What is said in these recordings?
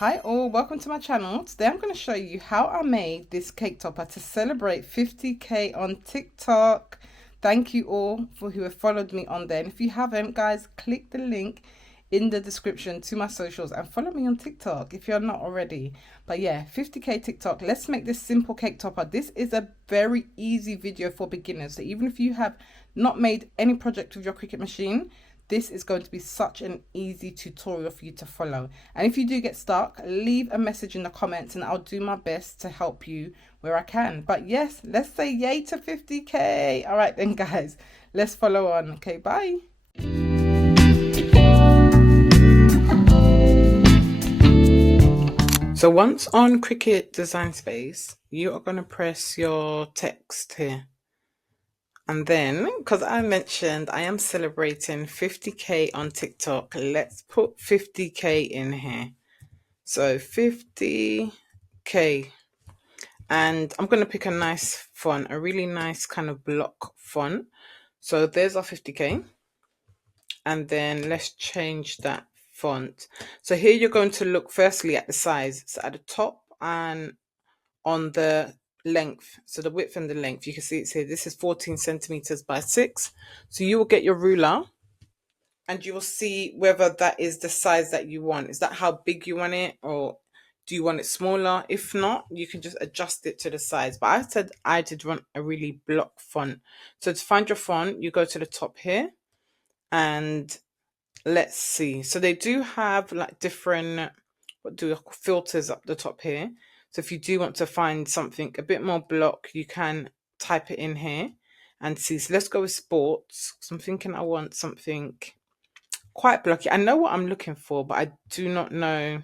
Hi all, welcome to my channel. Today I'm going to show you how I made this cake topper to celebrate 50k on TikTok. Thank you all for who have followed me on there. And if you haven't, guys, click the link in the description to my socials and follow me on TikTok if you're not already. But yeah, 50k TikTok. Let's make this simple cake topper. This is a very easy video for beginners. So even if you have not made any project with your Cricut machine, this is going to be such an easy tutorial for you to follow. And if you do get stuck, leave a message in the comments and I'll do my best to help you where I can. But yes, let's say yay to 50k. All right then, guys, let's follow on. Okay, bye. So once on Cricut Design Space, you are going to press your text here. And then, because I mentioned I am celebrating 50k on TikTok, let's put 50k in here. So 50k. And I'm going to pick a nice font, a really nice kind of block font. So there's our 50k. And then let's change that font. So here you're going to look firstly at the size. So at the top and on the length, so the width and the length, you can see it's here. This is 14 centimeters by 6. So you will get your ruler and you will see whether that is the size that you want. Is that how big you want it, or do you want it smaller? If not, you can just adjust it to the size. But I said I did want a really block font. So to find your font, you go to the top here and let's see. So they do have like different filters up the top here. So if you do want to find something a bit more block, you can type it in here and see. So let's go with sports. So I'm thinking I want something quite blocky. I know what I'm looking for, but I do not know.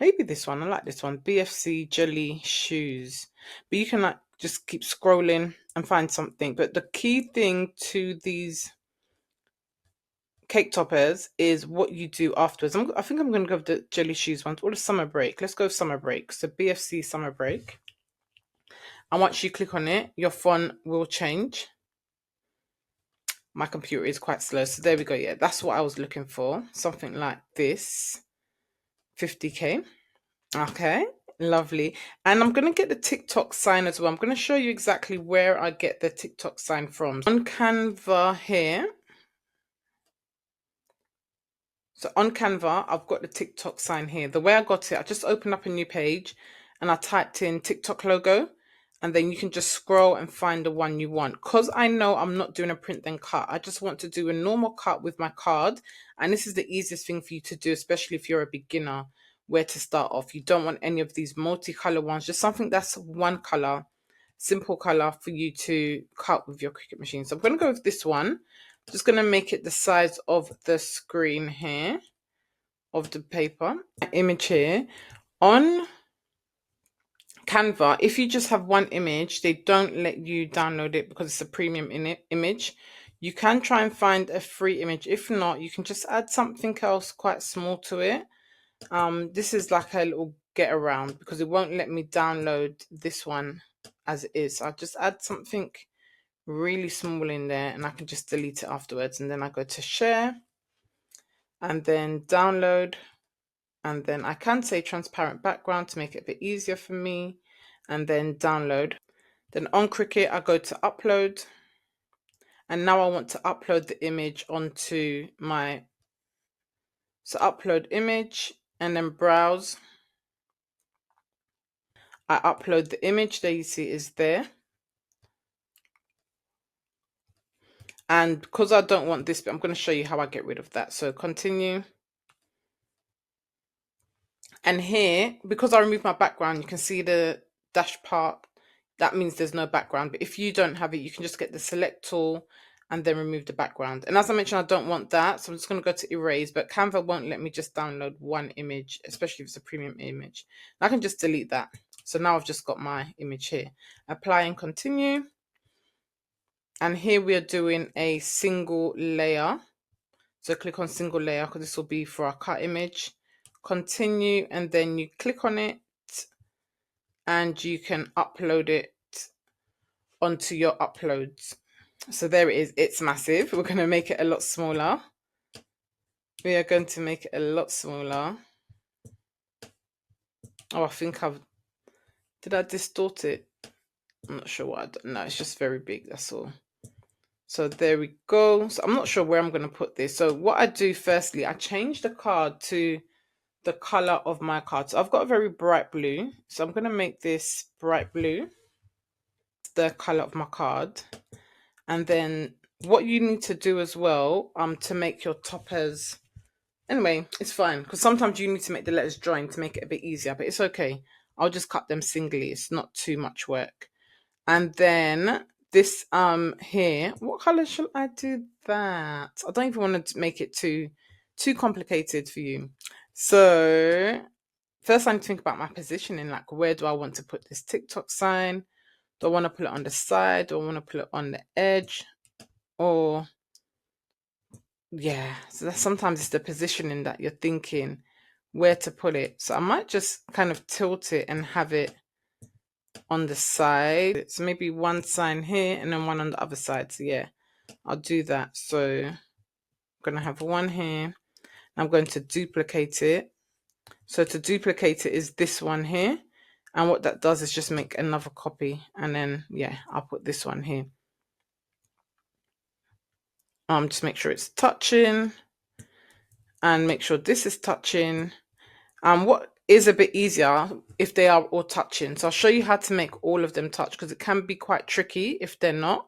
Maybe this one. I like this one. BFC jelly shoes. But you can like just keep scrolling and find something. But the key thing to these cake toppers is what you do afterwards. I think I'm going to go with the jelly shoes ones or the summer break. Let's go with summer break. So BFC summer break. And once you click on it, your font will change. My computer is quite slow. So there we go. Yeah, that's what I was looking for. Something like this. 50k. Okay, lovely. And I'm going to get the TikTok sign as well. I'm going to show you exactly where I get the TikTok sign from. On Canva here. So on Canva, I've got the TikTok sign here. The way I got it, I just opened up a new page and I typed in TikTok logo. And then you can just scroll and find the one you want. Because I know I'm not doing a print then cut. I just want to do a normal cut with my card. And this is the easiest thing for you to do, especially if you're a beginner, where to start off. You don't want any of these multicolor ones. Just something that's one color, simple color for you to cut with your Cricut machine. So I'm going to go with this one. Just going to make it the size of the screen here, of the paper. Image here. On Canva, if you just have one image, they don't let you download it because it's a premium image. You can try and find a free image. If not, you can just add something else quite small to it. This is like a little get around because it won't let me download this one as it is. I'll just add something really small in there and I can just delete it afterwards. And then I go to share and then download. And then I can say transparent background to make it a bit easier for me. And then download. Then on Cricut, I go to upload. And now I want to upload the image onto my... So upload image and then browse. I upload the image. There you see is there. And because I don't want this bit, I'm going to show you how I get rid of that. So continue. And here, because I removed my background, you can see the dash part. That means there's no background. But if you don't have it, you can just get the select tool and then remove the background. And as I mentioned, I don't want that. So I'm just going to go to erase. But Canva won't let me just download one image, especially if it's a premium image. I can just delete that. So now I've just got my image here. Apply and continue. And here we are doing a single layer. So click on single layer because this will be for our cut image. Continue, and then you click on it and you can upload it onto your uploads. So there it is. It's massive. We're going to make it a lot smaller. We are going to make it a lot smaller. Oh, I think did I distort it? I'm not sure what no, it's just very big, that's all. So there we go. So I'm not sure where I'm going to put this. So what I do firstly, I change the card to the color of my card. So I've got a very bright blue. So I'm going to make this bright blue, the color of my card. And then what you need to do as well, to make your toppers, anyway, it's fine. Because sometimes you need to make the letters join to make it a bit easier, but it's okay. I'll just cut them singly. It's not too much work. And then this here, what color shall I do that? I don't even want to make it too complicated for you. So first I need to think about my positioning, like where do I want to put this TikTok sign? Do I want to put it on the side? Do I want to put it on the edge? Or yeah, so that's sometimes it's the positioning that you're thinking where to put it. So I might just kind of tilt it and have it on the side. So maybe one sign here and then one on the other side. So yeah, I'll do that. So I'm going to have one here. I'm going to duplicate it. So to duplicate it is this one here. And what that does is just make another copy. And then, yeah, I'll put this one here. Just make sure it's touching. And make sure this is touching. What is a bit easier if they are all touching. So I'll show you how to make all of them touch because it can be quite tricky if they're not.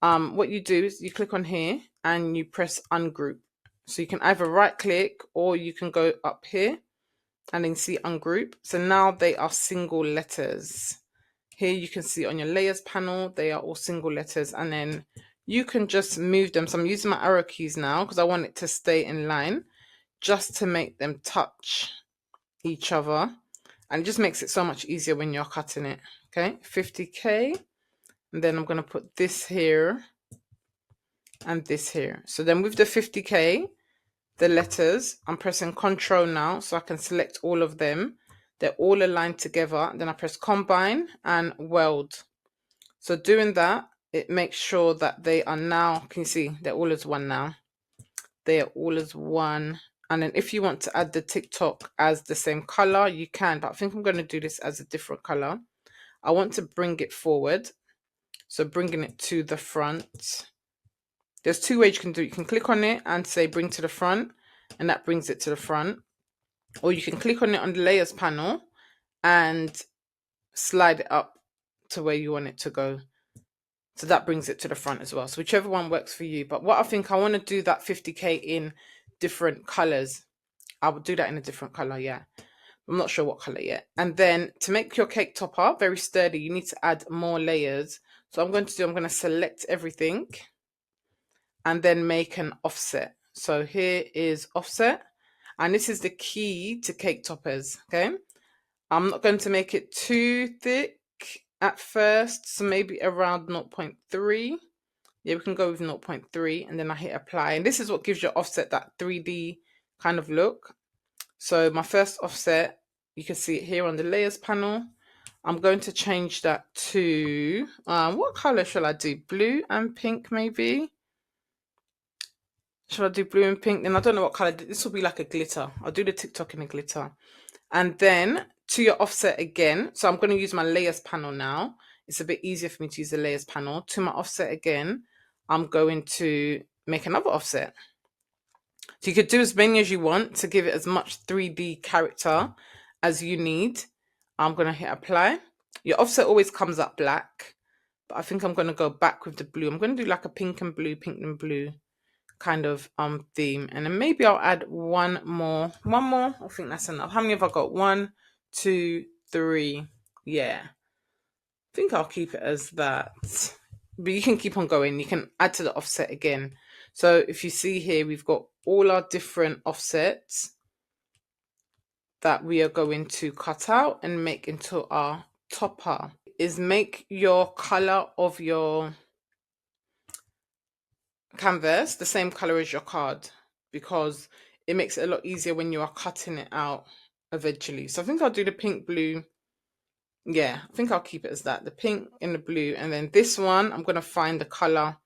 What you do is you click on here and you press ungroup. So you can either right click or you can go up here and then see ungroup. So now they are single letters. Here you can see on your layers panel, they are all single letters, and then you can just move them. So I'm using my arrow keys now because I want it to stay in line just to make them touch each other. And it just makes it so much easier when you're cutting it. Okay, 50K. And then I'm going to put this here and this here. So then with the 50K, the letters, I'm pressing Control now so I can select all of them. They're all aligned together. Then I press Combine and Weld. So doing that, it makes sure that they are now, can you see, they're all as one now. They are all as one. And then if you want to add the TikTok as the same color, you can. But I think I'm going to do this as a different color. I want to bring it forward. So bringing it to the front. There's two ways you can do it. You can click on it and say bring to the front, and that brings it to the front. Or you can click on it on the layers panel and slide it up to where you want it to go. So that brings it to the front as well. So whichever one works for you. But what I think, I want to do that 50K in different colors. I would do that in a different color, yeah. I'm not sure what color yet. And then to make your cake topper very sturdy, you need to add more layers. So I'm going to select everything and then make an offset. So here is offset. And this is the key to cake toppers, okay? I'm not going to make it too thick at first. So maybe around 0.3. Yeah, we can go with 0.3 and then I hit apply. And this is what gives your offset that 3D kind of look. So my first offset, you can see it here on the layers panel. I'm going to change that to, what color shall I do? Blue and pink maybe? Should I do blue and pink? Then I don't know what color. This will be like a glitter. I'll do the TikTok in a glitter. And then to your offset again. So I'm going to use my layers panel now. It's a bit easier for me to use the layers panel. To my offset again, I'm going to make another offset. So you could do as many as you want to give it as much 3D character as you need. I'm going to hit apply. Your offset always comes up black, but I think I'm going to go back with the blue. I'm going to do like a pink and blue kind of theme, and then maybe I'll add one more. I think that's enough. How many have I got? 1, 2, 3. Yeah, I think I'll keep it as that, but you can keep on going. You can add to the offset again. So if you see here, we've got all our different offsets that we are going to cut out and make into our topper. Is make your color of your canvas the same color as your card, because it makes it a lot easier when you are cutting it out eventually. So I think I'll do the pink blue. Yeah, I think I'll keep it as that, the pink and the blue. And then this one, I'm going to find the color.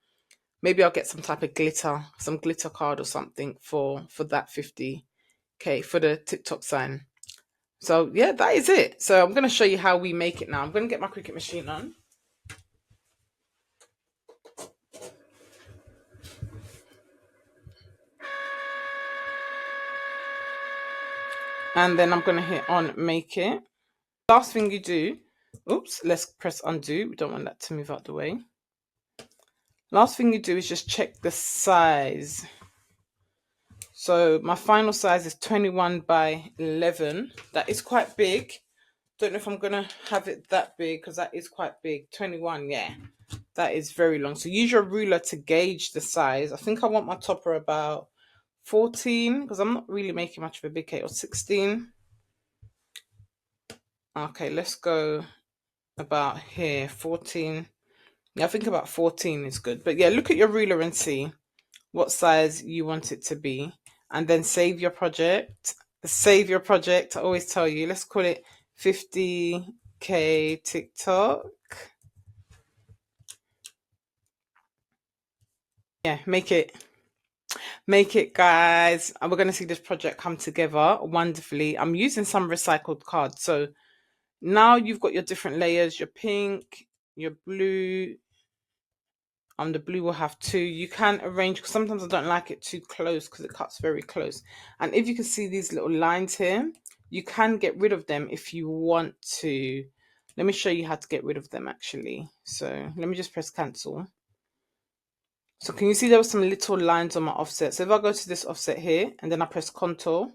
Maybe I'll get some type of glitter, some glitter card or something for that 50K for the TikTok sign. So yeah, that is it. So I'm going to show you how we make it now. I'm going to get my Cricut machine on. And then I'm going to hit on make it. Last thing you do, oops, let's press undo. We don't want that to move out the way. Last thing you do is just check the size. So my final size is 21 by 11. That is quite big. Don't know if I'm going to have it that big because that is quite big. 21, yeah. That is very long. So use your ruler to gauge the size. I think I want my topper about 14 because I'm not really making much of a big cake, or 16. Okay, let's go about here, 14. Yeah, I think about 14 is good. But yeah, look at your ruler and see what size you want it to be. And then save your project. Save your project. I always tell you, let's call it 50K TikTok. Yeah, make it, guys. And we're going to see this project come together wonderfully. I'm using some recycled cards. So now you've got your different layers, your pink, your blue. The blue will have 2. You can arrange, because sometimes I don't like it too close because it cuts very close. And if you can see these little lines here, you can get rid of them if you want to. Let me show you how to get rid of them actually. So let me just press cancel. So can you see there were some little lines on my offset? So if I go to this offset here and then I press contour,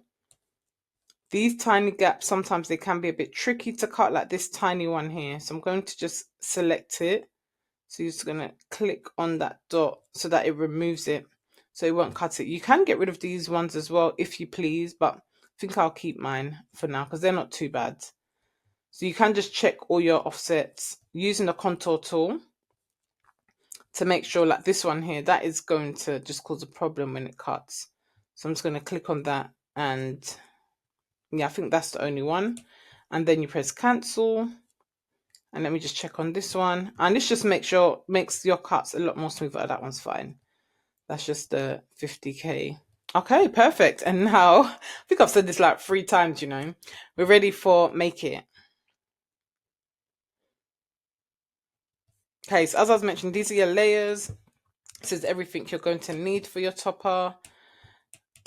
these tiny gaps, sometimes they can be a bit tricky to cut, like this tiny one here. So I'm going to just select it. So you're just going to click on that dot so that it removes it, so it won't cut it. You can get rid of these ones as well if you please, but I think I'll keep mine for now because they're not too bad. So you can just check all your offsets using the contour tool to make sure, like this one here, that is going to just cause a problem when it cuts. So I'm just going to click on that, and yeah, I think that's the only one. And then you press cancel. And let me just check on this one. And this just makes your cuts a lot more smoother. That one's fine. That's just the 50K. Okay, perfect. And now, I think I've said this like 3 times, you know. We're ready for make it. Okay, so as I was mentioning, these are your layers. This is everything you're going to need for your topper.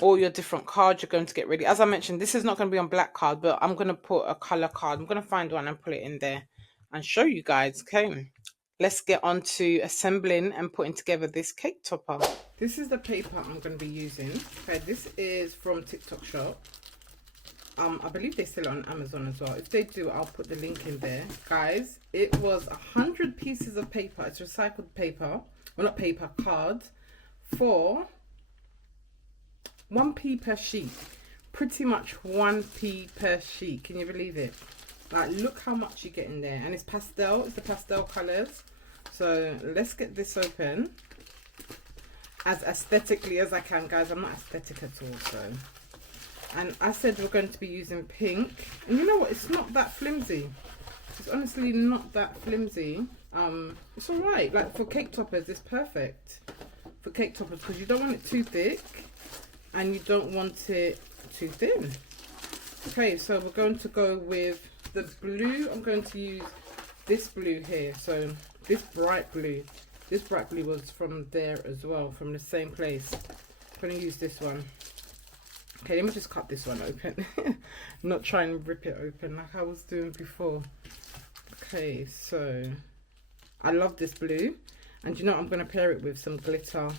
All your different cards you're going to get ready. As I mentioned, this is not going to be on black card, but I'm going to put a color card. I'm going to find one and put it in there and show you guys. Okay, let's get on to assembling and putting together this cake topper. This is the paper I'm going to be using. Okay, this is from TikTok Shop. I believe they sell it on Amazon as well. If they do, I'll put the link in there. Guys, it was 100 pieces of paper. It's recycled paper. Well, not paper, card. For 1p per sheet. Pretty much 1p per sheet. Can you believe it? Like, look how much you get in there. And it's pastel. It's the pastel colours. So let's get this open as aesthetically as I can, guys. I'm not aesthetic at all, so. And I said we're going to be using pink. And you know what? It's not that flimsy. It's honestly not that flimsy. It's alright. Like, for cake toppers, it's perfect. For cake toppers, because you don't want it too thick and you don't want it too thin. Okay, so we're going to go with the blue. I'm going to use this blue here. So this bright blue. This bright blue was from there as well, from the same place. I'm going to use this one. Okay, let me just cut this one open. Not try and rip it open like I was doing before. Okay, so I love this blue. And you know what? I'm going to pair it with some glitter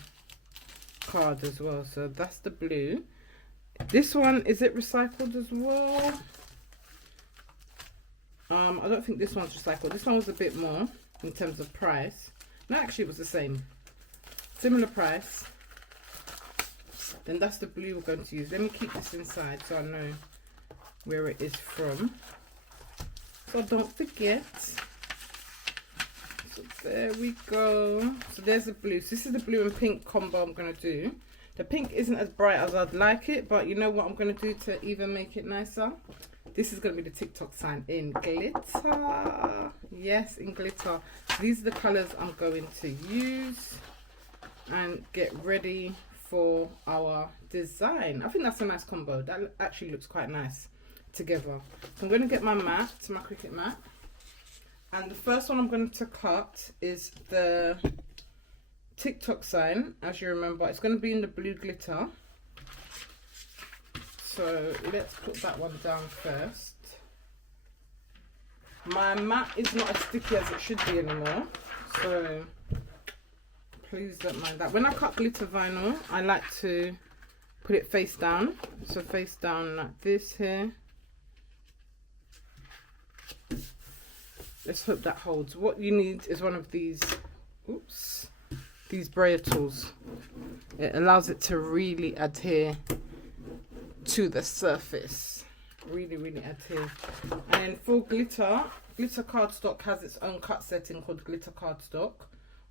card as well. So that's the blue. This one, is it recycled as well? I don't think this one's recycled. This one was a bit more in terms of price. No, actually it was the same. Similar price. Then that's the blue we're going to use. Let me keep this inside so I know where it is from, so don't forget. So there we go. So there's the blue. So this is the blue and pink combo I'm going to do. The pink isn't as bright as I'd like it, but you know what I'm going to do to even make it nicer? This is going to be the TikTok sign in glitter. Yes, in glitter. These are the colours I'm going to use. And get ready for our design. I think that's a nice combo. That actually looks quite nice. together. So I'm going to get my mat, my Cricut mat. And the first one I'm going to cut is the TikTok sign, as you remember. It's going to be in the blue glitter. So let's put that one down first. My mat is not as sticky as it should be anymore, so please don't mind that. When I cut glitter vinyl, I like to put it face down. So face down like this here. Let's hope that holds. What you need is one of these, oops, these brayer tools. It allows it to really adhere to the surface. Really adhere. And for glitter cardstock has its own cut setting called glitter cardstock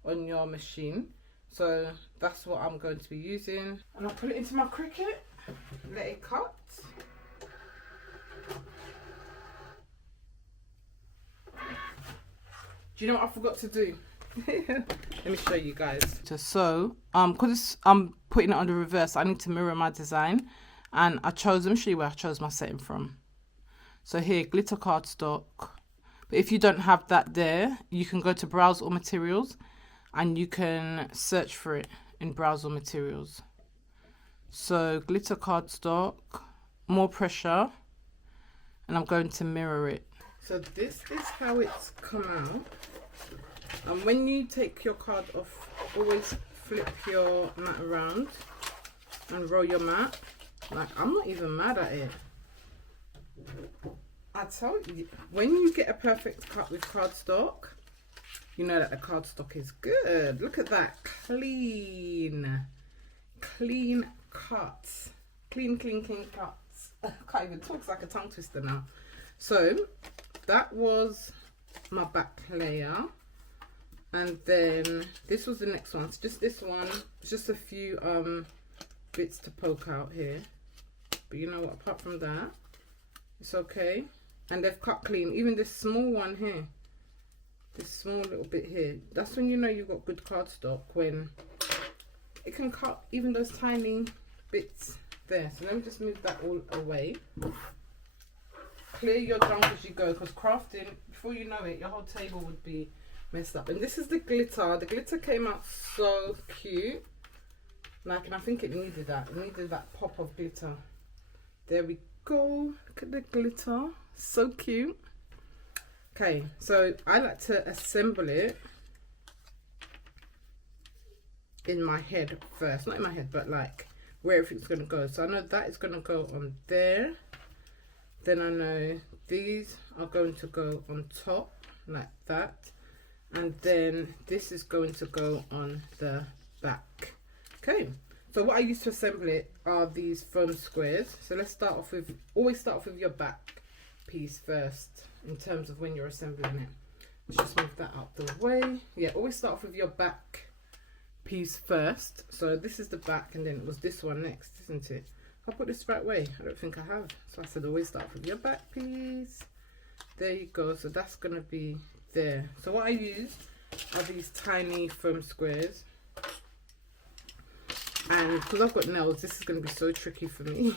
on your machine. So that's what I'm going to be using. And I'll put it into my Cricut, let it cut. Do you know what I forgot to do? Let me show you guys. So, because I'm putting it on the reverse, I need to mirror my design. And I chose, let me show you where I chose my setting from. So here, glitter cardstock. But if you don't have that there, you can go to Browse All Materials and you can search for it in Browse All Materials. So glitter cardstock, more pressure, and I'm going to mirror it. So this is how it's come out. And when you take your card off, always flip your mat around and roll your mat. Like, I'm not even mad at it. I tell you, when you get a perfect cut with cardstock, you know that the cardstock is good. Look at that, clean cuts. Clean cuts. I can't even talk, it's like a tongue twister now. So that was my back layer. And then this was the next one. It's just this one. It's just a few bits to poke out here. But you know what, apart from that, it's okay. And they've cut clean. Even this small one here. This small little bit here. That's when you know you've got good cardstock, when it can cut even those tiny bits there. So let me just move that all away. Clear your junk as you go, because crafting, before you know it, your whole table would be messed up. And this is the glitter. The glitter came out so cute. Like, and I think it needed that. It needed that pop of glitter. There we go. Look at the glitter. So cute. Okay, so I like to assemble it in my head first. Not in my head, but like where everything's going to go. So I know that is going to go on there. Then I know these are going to go on top like that. And then this is going to go on the back. Okay, so what I use to assemble it are these foam squares. So let's start off with, always start off with your back piece first in terms of when you're assembling it. Let's just move that out the way. Yeah, always start off with your back piece first. So this is the back, and then it was this one next, isn't it? Have I put this the right way? I don't think I have. So I said always start off with your back piece. There you go. So that's going to be there. So what I use are these tiny foam squares. And because I've got nails, this is going to be so tricky for me.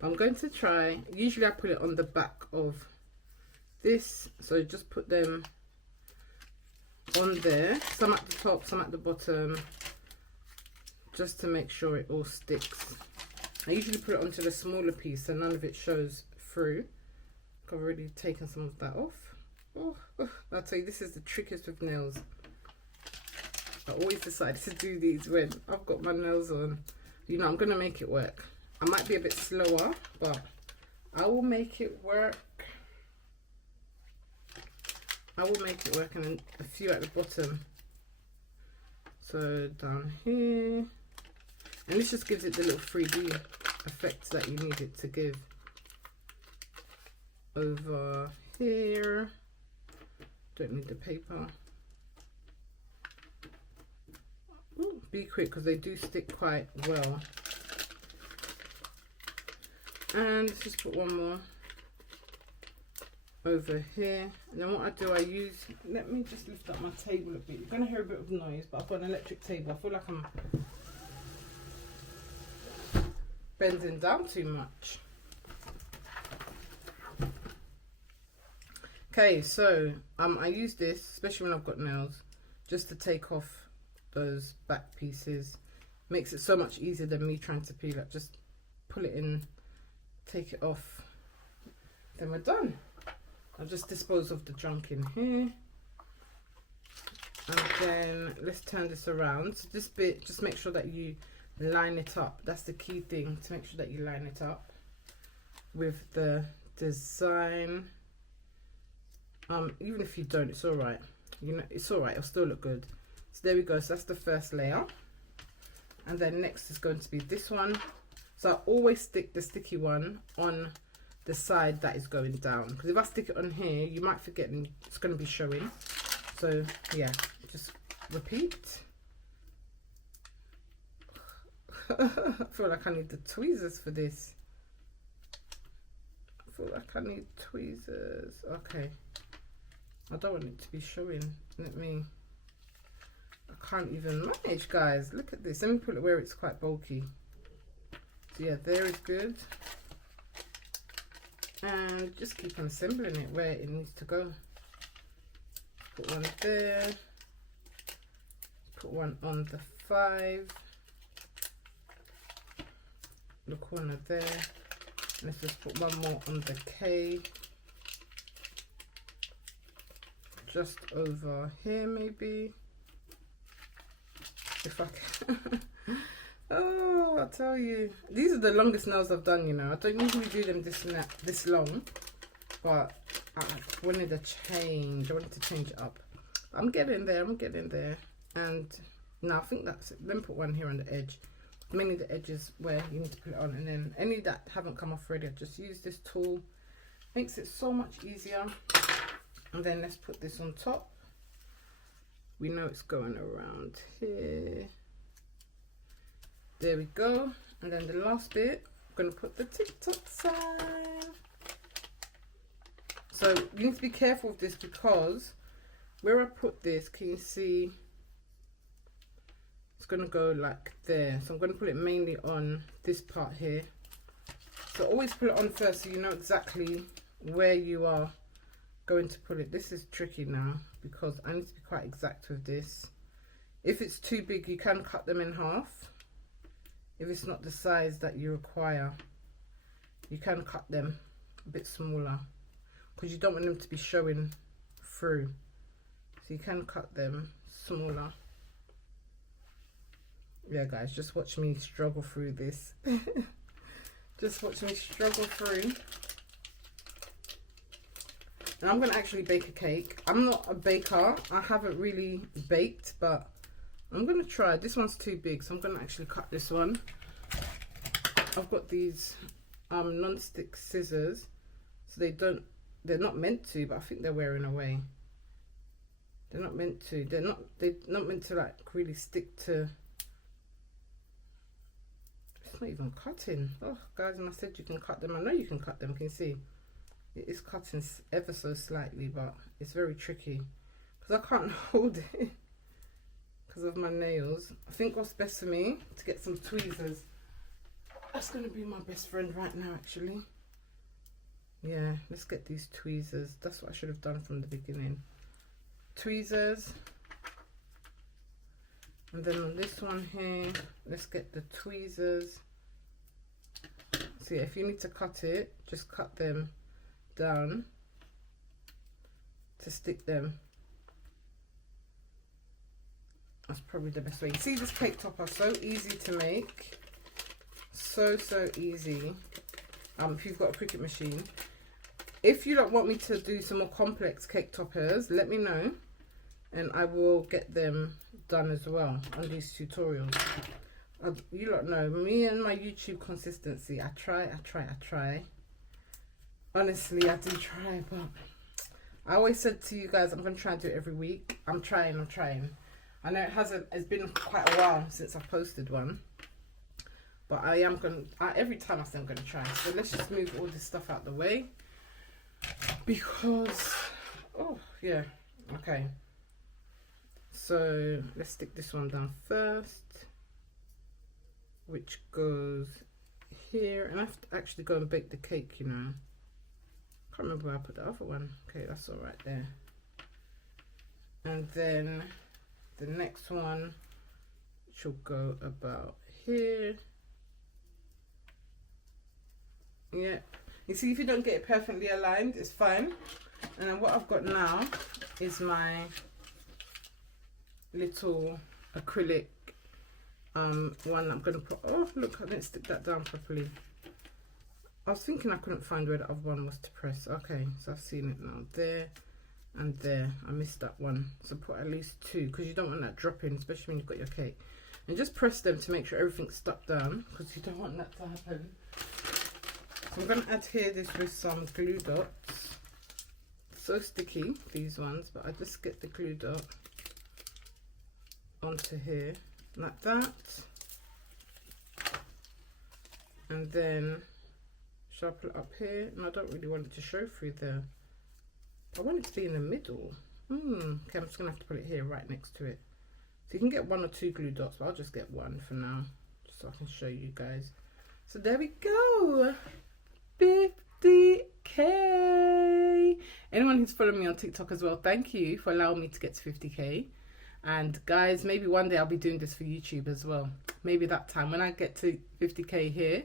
But I'm going to try. Usually I put it on the back of this. So just put them on there. Some at the top, some at the bottom. Just to make sure it all sticks. I usually put it onto the smaller piece so none of it shows through. I've already taken some of that off. Oh, I'll tell you, this is the trickiest with nails. I always decide to do these when I've got my nails on. You know, I'm going to make it work. I might be a bit slower, but I will make it work. I will make it work. And then a few at the bottom. So down here. And this just gives it the little 3D effect that you need it to give. Over here. Don't need the paper. Ooh, be quick because they do stick quite well. And let's just put one more over here. And then what I do, I use, let me just lift up my table a bit. You're going to hear a bit of noise, but I've got an electric table. I feel like I'm bending down too much. Okay, so I use this, especially when I've got nails, just to take off those back pieces. Makes it so much easier than me trying to peel it. Just pull it in, take it off, then we're done. I'll just dispose of the junk in here. And then let's turn this around. So this bit, just make sure that you line it up. That's the key thing, to make sure that you line it up with the design. Even if you don't, it's all right. You know, it's all right. It'll still look good. So there we go. So that's the first layer. And then next is going to be this one. So I always stick the sticky one on the side that is going down, because if I stick it on here, you might forget and it's going to be showing. So yeah, just repeat. I feel like I need the tweezers for this. I feel like I need tweezers. Okay. I don't want it to be showing. Let me. I can't even manage, guys. Look at this. Let me put it where it's quite bulky. So yeah, there is good. And just keep on assembling it where it needs to go. Put one there. Put one on the 5. The corner there. Let's just put one more on the K. Just over here maybe, if I can. Oh, I tell you, these are the longest nails I've done, you know. I don't usually do them this long, but I wanted a change. I wanted to change it up. I'm getting there, and now I think that's it. Then put one here on the edge, mainly the edges where you need to put it on, and then any that haven't come off already, I just use this tool. Makes it so much easier. And then let's put this on top. We know it's going around here. There we go. And then the last bit, I'm going to put the TikTok sign. So you need to be careful with this, because where I put this, can you see? It's going to go like there. So I'm going to put it mainly on this part here. So always put it on first, so you know exactly where you are going to put it. This is tricky now, because I need to be quite exact with this. If it's too big, you can cut them in half. If it's not the size that you require, you can cut them a bit smaller, because you don't want them to be showing through. So you can cut them smaller. Yeah guys, just watch me struggle through this. Just watch me struggle through. And I'm going to actually bake a cake. I'm not a baker. I haven't really baked, but I'm going to try. This one's too big, so I'm going to actually cut this one. I've got these non-stick scissors. So they're not meant to, but I think they're wearing away. They're not meant to. They're not meant to like really stick to. It's not even cutting. Oh, guys, and I said you can cut them. I know you can cut them. Can you see? It is cutting ever so slightly, but it's very tricky because I can't hold it because of my nails. I think what's best for me to get some tweezers. That's going to be my best friend right now, actually. Yeah, let's get these tweezers. That's what I should have done from the beginning. Tweezers. And then on this one here, let's get the tweezers. So yeah, if you need to cut it, just cut them down to stick them. That's probably the best way. You see, this cake topper, so easy to make. So easy. If you've got a Cricut machine. If you don't want me to do some more complex cake toppers, let me know and I will get them done as well on these tutorials. You don't know me and my YouTube consistency. I try. Honestly, I do try, but I always said to you guys, I'm going to try and do it every week. I'm trying. I know it's been quite a while since I've posted one, but I am going to, every time I say I'm going to try. So let's just move all this stuff out the way, because, oh yeah, okay. So let's stick this one down first, which goes here, and I have to actually go and bake the cake, you know. can't remember where I put the other one. Okay, that's all right there. And then the next one should go about here. Yeah, you see, if you don't get it perfectly aligned, it's fine. And then what I've got now is my little acrylic one I'm gonna put. Oh look, I didn't stick that down properly. I was thinking I couldn't find where the other one was to press. Okay, so I've seen it now. There and there. I missed that one, so put at least 2, because you don't want that dropping, especially when you've got your cake. And just press them to make sure everything's stuck down, because you don't want that to happen. So I'm going to adhere this with some glue dots. So sticky, these ones, but I just get the glue dot onto here like that. And then should I put it up here? And I don't really want it to show through there. I want it to be in the middle. Okay, I'm just gonna have to put it here right next to it. So you can get 1 or 2 glue dots, but I'll just get 1 for now, just so I can show you guys. So there we go, 50k. Anyone who's following me on TikTok as well, thank you for allowing me to get to 50k. And guys, maybe one day I'll be doing this for YouTube as well. Maybe that time when I get to 50k here,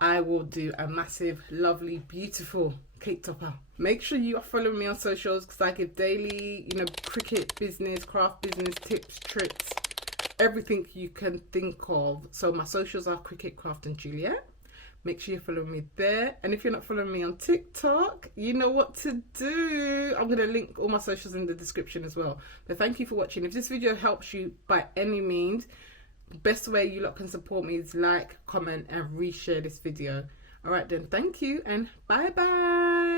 I will do a massive, lovely, beautiful cake topper. Make sure you are following me on socials, because I give daily, you know, Cricut business, craft business tips, tricks, everything you can think of. So my socials are Cricut Craft and Juliet. Make sure you follow me there. And if you're not following me on TikTok, you know what to do. I'm going to link all my socials in the description as well. But thank you for watching. If this video helps you by any means, the best way you lot can support me is like, comment and reshare this video. All right then, thank you and bye bye.